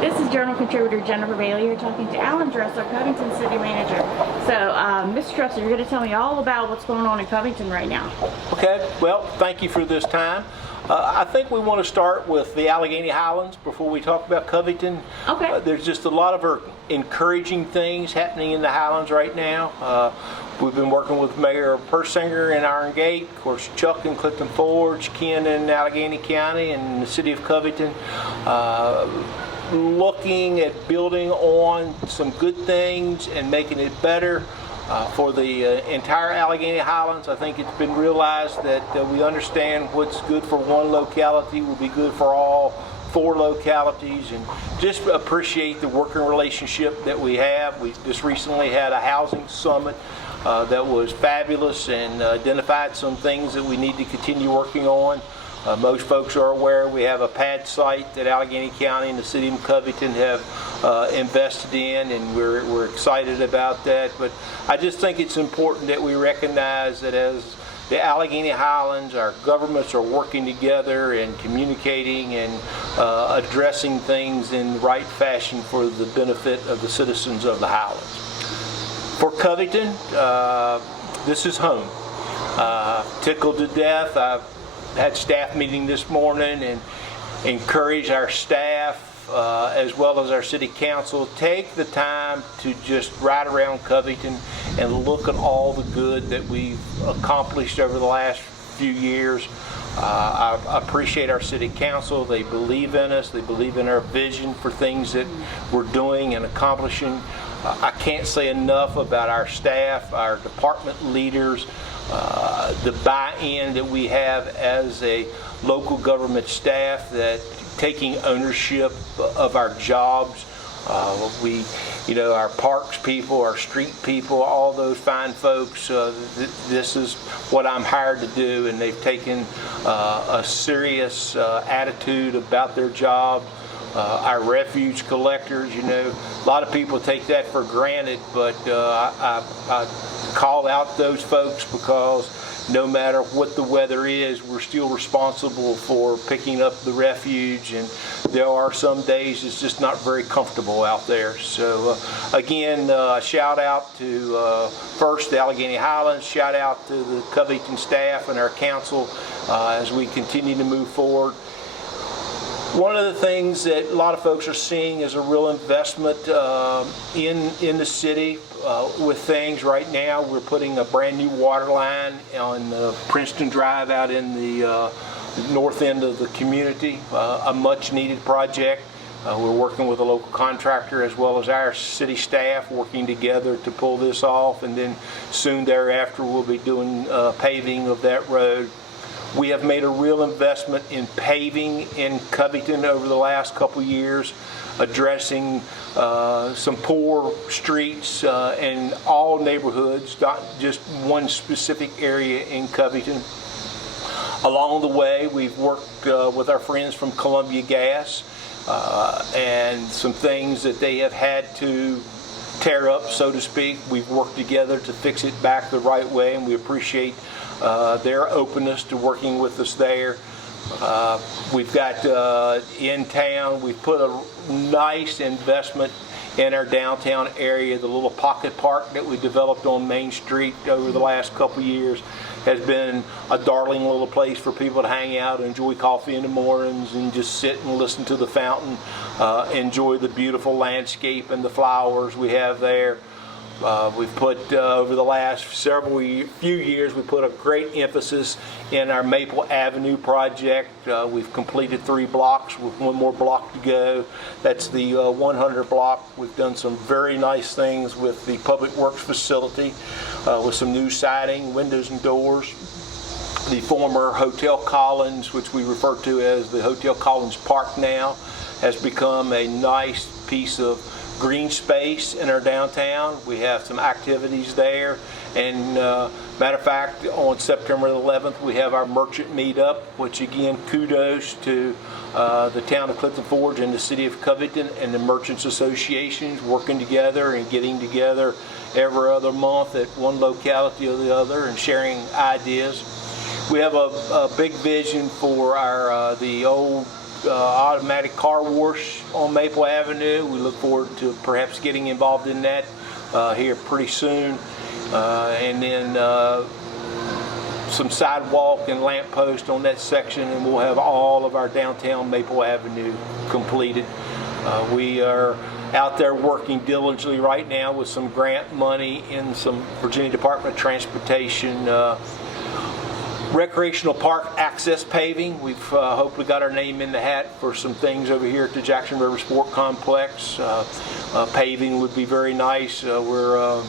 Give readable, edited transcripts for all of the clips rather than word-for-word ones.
This is Journal contributor Jennifer Bailey here talking to Alan Dressler, Covington City Manager. So, Mr. Dressler, you're going to tell me all about what's going on in Covington right now. Okay, well, thank you for this time. I think we want to start with the Alleghany Highlands before we talk about Covington. Okay. There's just a lot of encouraging things happening in the Highlands right now. We've been working with Mayor Persinger in Iron Gate, of course Chuck in Clifton Forge, Ken in Alleghany County, and the city of Covington. Looking at building on some good things and making it better for the entire Alleghany Highlands. I think it's been realized that we understand what's good for one locality will be good for all 4 localities, and just appreciate the working relationship that we have. We just recently had a housing summit that was fabulous and identified some things that we need to continue working on. Most folks are aware we have a pad site that Alleghany County and the city of Covington have invested in, and we're excited about that. But I just think it's important that we recognize that as the Alleghany Highlands, our governments are working together and communicating and addressing things in the right fashion for the benefit of the citizens of the Highlands. For Covington, this is home. Tickled to death. I've had staff meeting this morning and encourage our staff as well as our city council, take the time to just ride around Covington and look at all the good that we've accomplished over the last few years. I appreciate our city council. They believe in us. They believe in our vision for things that we're doing and accomplishing. I can't say enough about our staff, our department leaders, the buy-in that we have as a local government staff, that taking ownership of our jobs. Our parks people, our street people, all those fine folks, this is what I'm hired to do, and they've taken a serious attitude about their job. Our refuge collectors, a lot of people take that for granted, but I call out those folks because no matter what the weather is, we're still responsible for picking up the refuge, and there are some days it's just not very comfortable out there. So again, shout out to first the Alleghany Highlands, shout out to the Covington staff and our council as we continue to move forward. One of the things that a lot of folks are seeing is a real investment in the city with things. Right now, we're putting a brand new water line on Princeton Drive out in the north end of the community, a much needed project. We're working with a local contractor as well as our city staff working together to pull this off, and then soon thereafter we'll be doing paving of that road. We have made a real investment in paving in Covington over the last couple years, addressing some poor streets in all neighborhoods, not just one specific area in Covington. Along the way, we've worked with our friends from Columbia Gas and some things that they have had to tear up, so to speak. We've worked together to fix it back the right way, and we appreciate their openness to working with us there. We've got in town, we've put a nice investment in our downtown area. The little pocket park that we developed on Main Street over the last couple years has been a darling little place for people to hang out, enjoy coffee in the mornings, and just sit and listen to the fountain, enjoy the beautiful landscape and the flowers we have there. We've put, over the last few years, we put a great emphasis in our Maple Avenue project. We've completed 3 blocks with 1 more block to go. That's the 100 block. We've done some very nice things with the Public Works facility, with some new siding, windows and doors. The former Hotel Collins, which we refer to as the Hotel Collins Park now, has become a nice piece of green space in our downtown. We have some activities there, and matter of fact, on September 11th we have our merchant meetup, which again, kudos to the town of Clifton Forge and the city of Covington and the merchants associations working together and getting together every other month at one locality or the other and sharing ideas. We have a big vision for our the old automatic car wash on Maple Avenue. We look forward to perhaps getting involved in that here pretty soon. And then some sidewalk and lamp post on that section, and we'll have all of our downtown Maple Avenue completed. We are out there working diligently right now with some grant money in some Virginia Department of Transportation recreational park access paving. We've hopefully got our name in the hat for some things over here at the Jackson River Sport Complex. Paving would be very nice. We're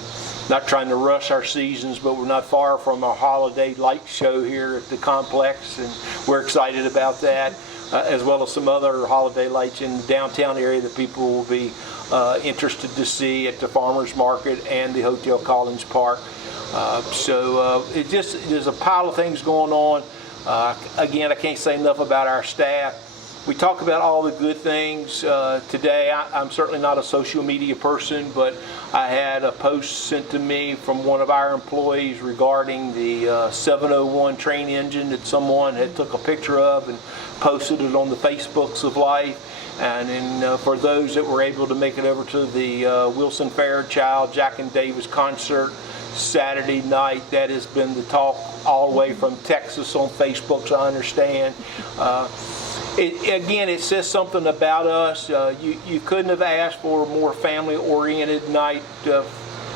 not trying to rush our seasons, but we're not far from our holiday light show here at the complex, and we're excited about that, as well as some other holiday lights in the downtown area that people will be interested to see at the Farmers Market and the Hotel Collins Park. There's a pile of things going on. Again, I can't say enough about our staff. We talk about all the good things today. I'm certainly not a social media person, but I had a post sent to me from one of our employees regarding the 701 train engine that someone had took a picture of and posted it on the Facebooks of life. And then for those that were able to make it over to the Wilson Fairchild Jack and Davis concert Saturday night, that has been the talk all the way from Texas on Facebook, so I understand. Again, it says something about us. You couldn't have asked for a more family-oriented night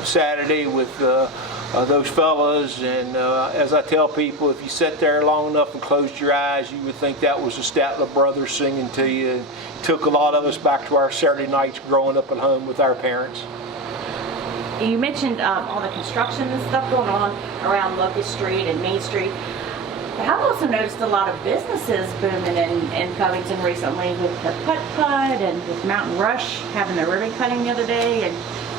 Saturday with those fellas. And as I tell people, if you sat there long enough and closed your eyes, you would think that was the Statler Brothers singing to you. It took a lot of us back to our Saturday nights growing up at home with our parents. You mentioned all the construction and stuff going on around Locust Street and Main Street. But I've also noticed a lot of businesses booming in Covington recently with the putt-putt and with Mountain Rush having their ribbon cutting the other day, and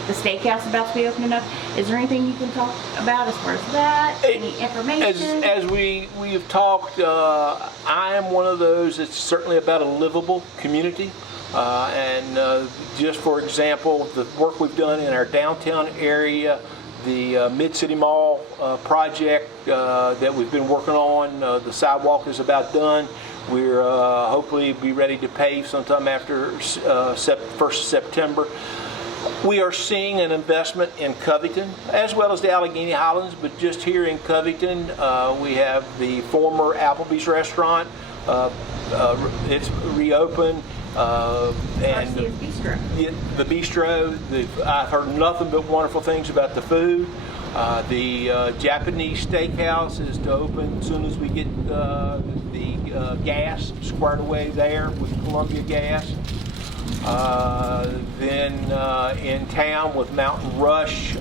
the steakhouse about to be opening up. Is there anything you can talk about as far as that? Any information? As we have talked, I am one of those that's certainly about a livable community. Just for example, the work we've done in our downtown area, the Mid-City Mall project that we've been working on, the sidewalk is about done. We're hopefully be ready to pave sometime after 1st September. We are seeing an investment in Covington as well as the Alleghany Highlands, but just here in Covington, we have the former Applebee's restaurant. It's reopened. And the bistro, I've heard nothing but wonderful things about the food. The Japanese steakhouse is to open as soon as we get the gas squared away there with Columbia Gas. Then in town with Mountain Rush,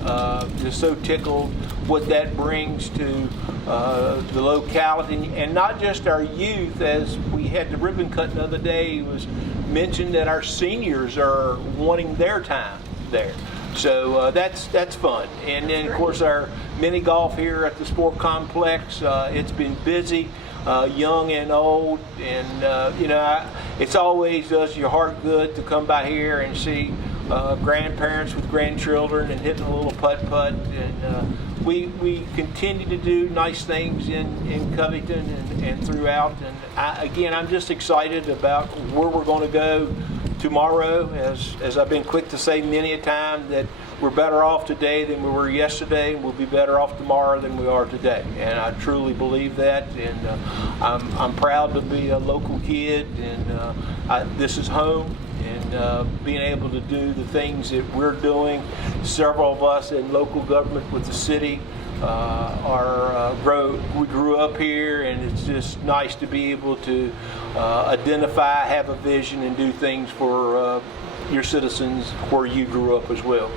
just so tickled what that brings to the locality, and not just our youth. As we had the ribbon cut the other day, it was mentioned that our seniors are wanting their time there. So that's fun. And then of course our mini golf here at the sport complex, it's been busy. Young and old, and it's always does your heart good to come by here and see grandparents with grandchildren and hitting a little putt-putt. And we continue to do nice things in Covington and throughout. And I'm just excited about where we're going to go tomorrow. As I've been quick to say many a time, that we're better off today than we were yesterday, and we'll be better off tomorrow than we are today. And I truly believe that, and I'm proud to be a local kid, and this is home, and being able to do the things that we're doing. Several of us in local government with the city we grew up here, and it's just nice to be able to identify, have a vision, and do things for your citizens where you grew up as well.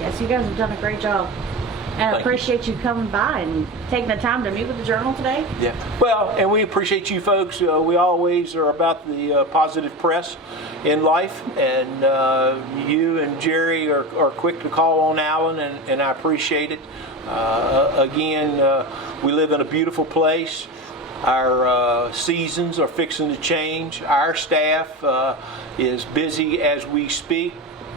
Yes, you guys have done a great job. And I appreciate you coming by and taking the time to meet with the Journal today. Yeah. Well, and we appreciate you folks. We always are about the positive press in life, and you and Jerry are quick to call on Alan, and I appreciate it. We live in a beautiful place. Our seasons are fixing to change. Our staff is busy as we speak,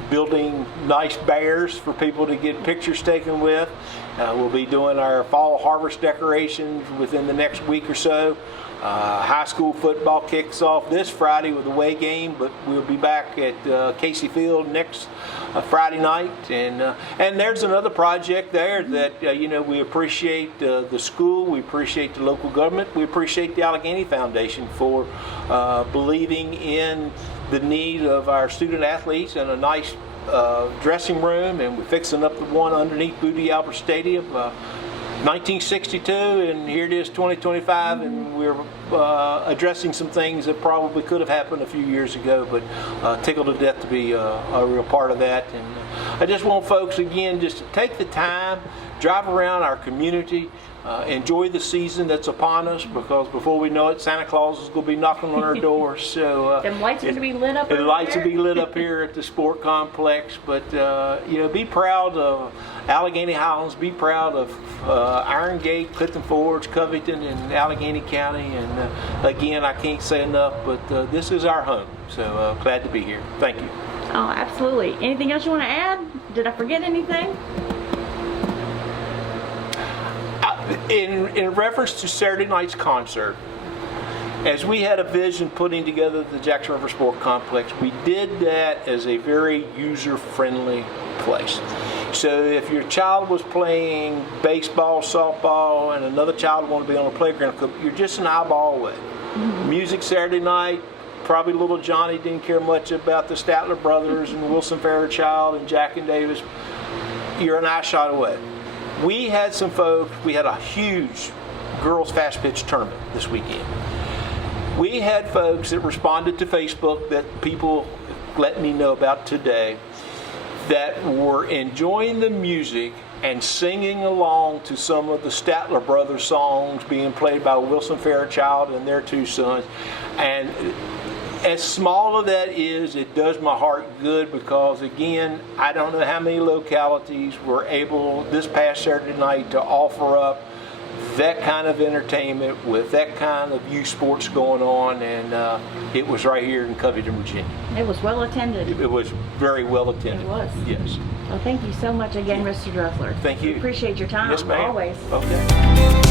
building nice bears for people to get pictures taken with. We'll be doing our fall harvest decorations within the next week or so. High school football kicks off this Friday with a away game, but we'll be back at Casey Field next Friday night. And there's another project there that we appreciate the school, we appreciate the local government, we appreciate the Alleghany Foundation for believing in the need of our student athletes and a nice dressing room, and we're fixing up the one underneath Booty Albert Stadium. 1962, and here it is 2025, and we're addressing some things that probably could have happened a few years ago, but tickled to death to be a real part of that. And I just want folks, again, just to take the time, drive around our community, enjoy the season that's upon us, because before we know it, Santa Claus is going to be knocking on our door. So them lights are going to be lit up. The lights will be lit up here at the sport complex. But be proud of Alleghany Highlands. Be proud of Iron Gate, Clifton Forge, Covington, and Alleghany County. And again, I can't say enough, but this is our home. So glad to be here. Thank you. Oh, absolutely. Anything else you want to add? Did I forget anything? In reference to Saturday night's concert, as we had a vision putting together the Jackson River Sport Complex, we did that as a very user-friendly place. So if your child was playing baseball, softball, and another child wanted to be on the playground, you're just an eyeball away. Mm-hmm. Music Saturday night, probably little Johnny didn't care much about the Statler brothers and Wilson Fairchild and Jack and Davis. You're an eye shot away. We had some folks, we had a huge girls fast pitch tournament this weekend. We had folks that responded to Facebook that people let me know about today that were enjoying the music and singing along to some of the Statler Brothers songs being played by Wilson Fairchild and their two sons. And as small as that is, it does my heart good, because again, I don't know how many localities were able this past Saturday night to offer up that kind of entertainment with that kind of youth sports going on, and it was right here in Covington, Virginia. It was well attended. It was very well attended. It was. Yes. Well, thank you so much again, Mr. Dressler. Thank you. We appreciate your time. Yes, ma'am. Always. Okay.